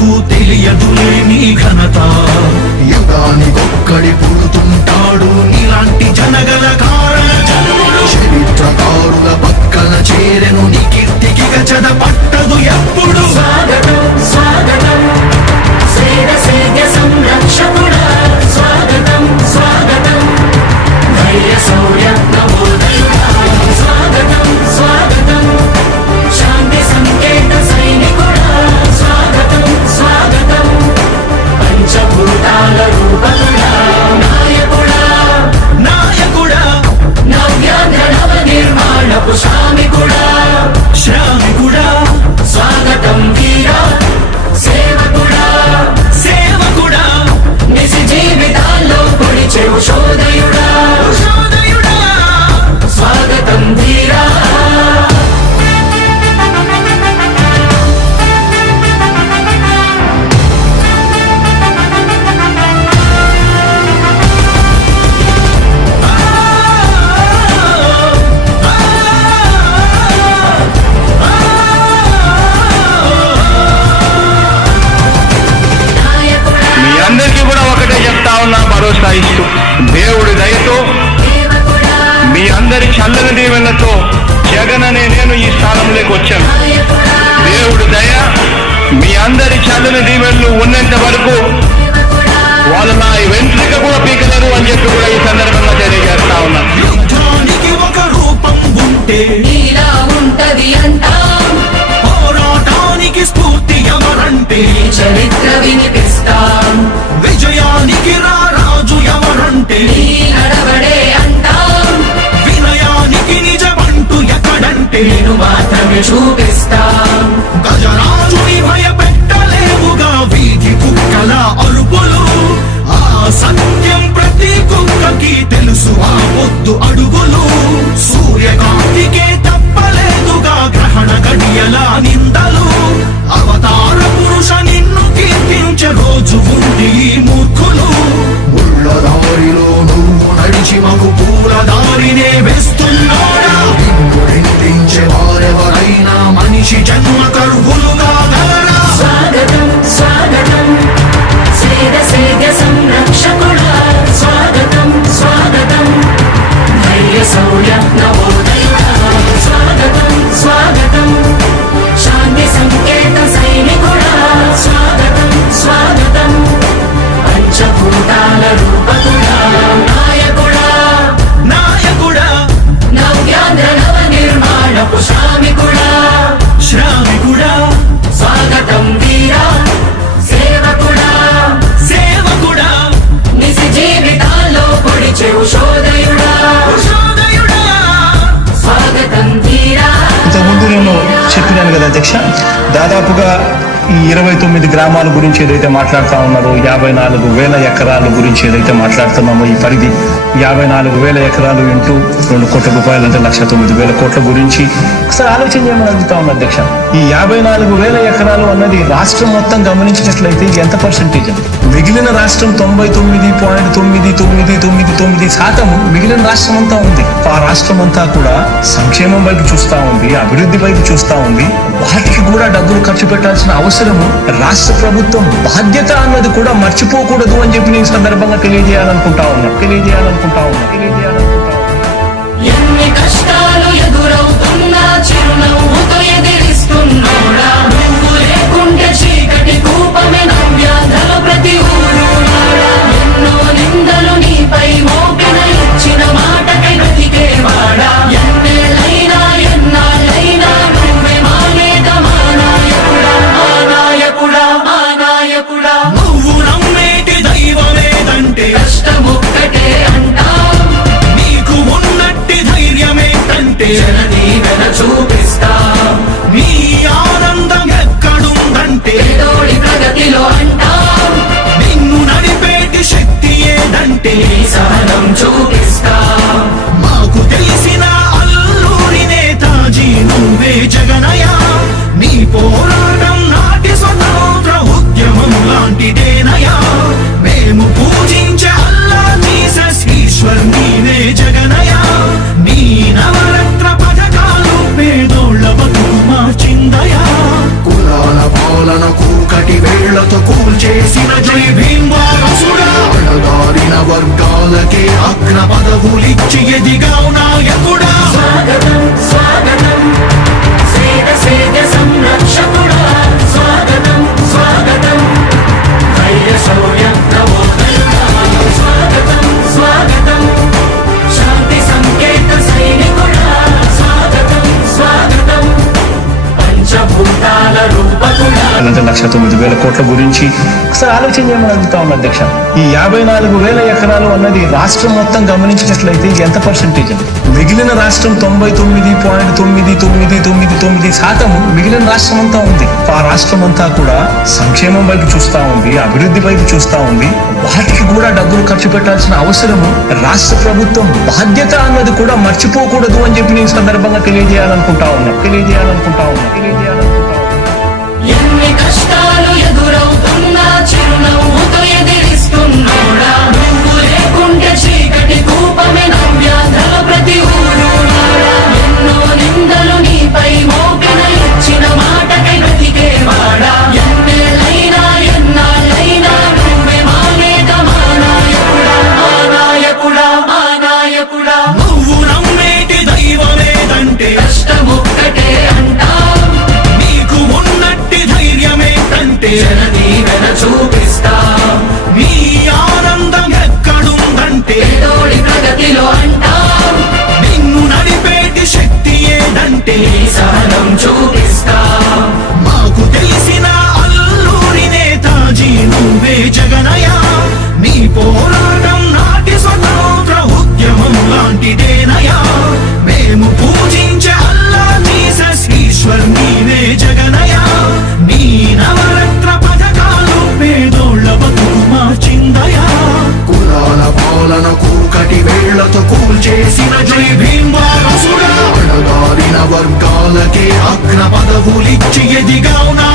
ఎందుకు తెలియదులే నీ ఘనత. యుగానికొక్కడి పుడుతుంటాడు నీలాంటి జనగల కారణ జన్ముడు. చరిత్రకారుల పక్కన చేరెను నీ కీర్తికి గజద పట్టదు ఎప్పుడు. స్వాగతం స్వాగతం సేద సంరక్షకుడా, స్వాగతం స్వాగతం ధైర్య శౌర్య నవోదయుడా, స్వాగతం స్వాగతం శాంతి సంకేత సైనికుడా, స్వాగతం స్వాగతం పంచభూతాల రూపకుడా, నాయకుడా నాయకుడా నవ్యాంధ్ర నవ నిర్మాణపు శ్రామికుడా, శ్రామికుడా స్వాగతం వీరా సేవకుడా, సేవకుడా నిజ జీవితాల్లో పొడిచెవు శోధయుడా, శోధయుడా స్వాగతం ధీరా. మీ అందరికీ కూడా ఒకటే చెప్తా ఉన్నా, భరోసా ఇస్తూ దేవుడి దయతో మీ అందరి చల్లని దీవెనతో జగన్ అనే నేను ఈ స్థానంలోకి వచ్చాను. దేవుడి దయ మీ అందరి చల్లని దీవెనలు ఉన్నంత వరకు వాళ్ళు నా వెంట్రుక కూడా పీకలేరు అని చెప్పి కూడా ఈ సందర్భంగా తెలియజేస్తా ఉన్నా. యుద్ధానికి ఒక రూపం ఉంటే నీలా ఉంటది అంటాం, పోరాటానికి స్ఫూర్తి ఎవరంటే నీ చరిత్ర వినిపిస్తాం, విజయానికి రారాజు ఎవరంటే నీ నడవడే అంటాం, వినయానికి నిజమంటూ ఎక్కడంటే నేను మాత్రమే చూపిస్తాం. గజరాజుని భయపెట్టలేవుగా వీధి కుక్కల అరుపులు. ఆ సత్యం ప్రతి కుక్కకి తెలుసు, ఆ పొద్దు అడుగులు. సూర్యకాంతికే తప్పలేదుగా గ్రహణ గడియల నిందలు. అవతార పురుష నిన్ను కీర్తించే రోజు ఉంది ఈ మూర్ఖులు. ముళ్ళ దారిలో నువ్వు నడిచి మగు పూల దారినే వేస్తున్నాడా. నిన్ను నిందించే వారెవరైనా మనిషి జన్మ కరువులుగా గలరా. స్వాగతం స్వాగతం సేద సంరక్షకుడా, స్వాగతం స్వాగతం ధైర్య శౌర్య నవోదయుడా, స్వాగతం స్వాగతం శాంతి సంకేత సైనికుడా, స్వాగతం స్వాగతం పంచభూతాల రూపకుడా, నాయకుడా నాయకుడా నవ్యాంధ్ర నవ నిర్మాణపు శ్రామికుడా, శ్రామికుడా స్వాగతం వీరా సేవకుడా, సేవకుడా నిజ జీవితాల్లో పొడిచెవు శోధయుడా, శోధయుడా స్వాగతం ధీరా. ఇంతకుముందు నేను చెప్పినాను కదా అధ్యక్ష, దాదాపుగా ఈ 29 గ్రామాల గురించి ఏదైతే మాట్లాడుతూ ఉన్నారో, 54,000 ఎకరాల గురించి ఏదైతే మాట్లాడుతున్నామో, ఈ పరిధి 54,000 ఎకరాలు ఇంటూ 2 కోట్ల రూపాయలు అంటే 1,09,000 కోట్ల గురించి ఒకసారి ఆలోచన చేయమని అడుగుతా ఉన్నా అధ్యక్ష. ఈ 54,000 ఎకరాలు అన్నది రాష్ట్రం మొత్తం గమనించినట్లయితే ఎంత పర్సెంటేజ్ అండి? మిగిలిన రాష్ట్రం 99.999% మిగిలిన రాష్ట్రం అంతా ఉంది. ఆ రాష్ట్రం అంతా కూడా సంక్షేమం వైపు చూస్తా ఉంది, అభివృద్ధి వైపు చూస్తా ఉంది. వాటికి కూడా డబ్బులు ఖర్చు పెట్టాల్సిన అవసరము రాష్ట్ర ప్రభుత్వం బాధ్యత అన్నది కూడా మర్చిపోకూడదు అని చెప్పి నేను సందర్భంగా తెలియజేయాలనుకుంటా ఉన్నా. ఎన్ని కష్టాలు ఎదురవుతున్నా చిరునవ్వుతో ఎదిరిస్తున్నోడా, నువ్వు లేకుంటే చీకటి కూపమే నవ్యాంధ్రలో ప్రతి ఊరు నాడా. ఎన్నో నిందలు నీపై మోపిన ఇచ్చిన మాటకై బ్రతికేవాడా, ఎన్నేళ్ళైనా ఎన్నాళ్ళైనా నువ్వే మా నేత, మా నాయకుడా, మా నాయకుడా, మా నాయకుడా. నువ్వు నమ్మేటి దైవమేదంటే కష్టమొక్కటే అంటాం, నీకు ఉన్నట్టి ధైర్యమేంటంటే జననీ పదవులిచ్చి ఎదిగావు నాయకుడా. స్వాగతం స్వాగతం సేద సేద సంరక్షకుడా స్వాగతం స్వాగతం ధైర్య శౌర్య నవోదయుడా స్వాగతం స్వాగతం శాంతి సంకేత సైనికుడా స్వాగతం స్వాగతం పంచభూతాల రూపకుడా. 1,09,000 కోట్ల గురించి ఒకసారి ఆలోచన చేయమని అడుగుతా ఉన్నా అధ్యక్ష. ఈ 54,000 ఎకరాలు అన్నది రాష్ట్రం మొత్తం గమనించినట్లయితే ఇది ఎంత పర్సెంటేజ్ అండి? మిగిలిన రాష్ట్రం 99.999% మిగిలిన రాష్ట్రం అంతా ఉంది. ఆ రాష్ట్రం అంతా కూడా సంక్షేమం వైపు చూస్తా ఉంది, అభివృద్ధి వైపు చూస్తా ఉంది. వాటికి కూడా డబ్బులు ఖర్చు పెట్టాల్సిన అవసరము రాష్ట్ర ప్రభుత్వం బాధ్యత అన్నది కూడా మర్చిపోకూడదు అని చెప్పి నేను సందర్భంగా తెలియజేయాలనుకుంటా ఉన్నా. ఎన్ని కష్టాలు ఎదురవుతున్నా చిరునవ్వుతో ఎదిరిస్తున్నోడా నువ్వు లేకుంటే చీకటి కూపమే నవ్యాంధ్రల ప్రతి ఊరు నాడా. ఎన్నో నిందలు నీపై మోపిన ఇచ్చిన మాటకై బ్రతికేవాడా. ఎన్నేళ్ళైనా ఎన్నాళ్ళైనా నువ్వే మా నేత మా నాయకుడా మా నాయకుడా మా నాయకుడా. నువ్వు నమ్మేటి దైవమేదంటే కష్టమొక్కటే అంటాం నీకు ఉన్నట్టి ధైర్యమేంటంటే జనదీవెన చూపిస్తాం నీ ఆనందం ఎక్కడుందంటే పేదోడి ప్రగతిలో అంటాం నిన్ను నడిపేటి శక్తి ఏదంటే నీ సహనం చూపిస్తాం. మాకు తెలిసిన అల్లూరి నేతాజీ నువ్వే జగనయ్య. నీ పోరాటం నాటి స్వతంత్ర ఉద్యమం లాంటిదేనయ్యా. మేము పూజించే అల్లా జీసస్ ఈశ్వర్ నీవే జగనయ్య. నీ నవరత్న పథకాలు పేదోళ్ళ బతుకు మార్చిందయా. కులాల పాలన కూకటి వేళ్లతో కూల్చేసిన జై భీమ్ వారసుడా. అణగారిన వర్గాలకే అగ్ర పదవులిచ్చి ఎదిగావు నా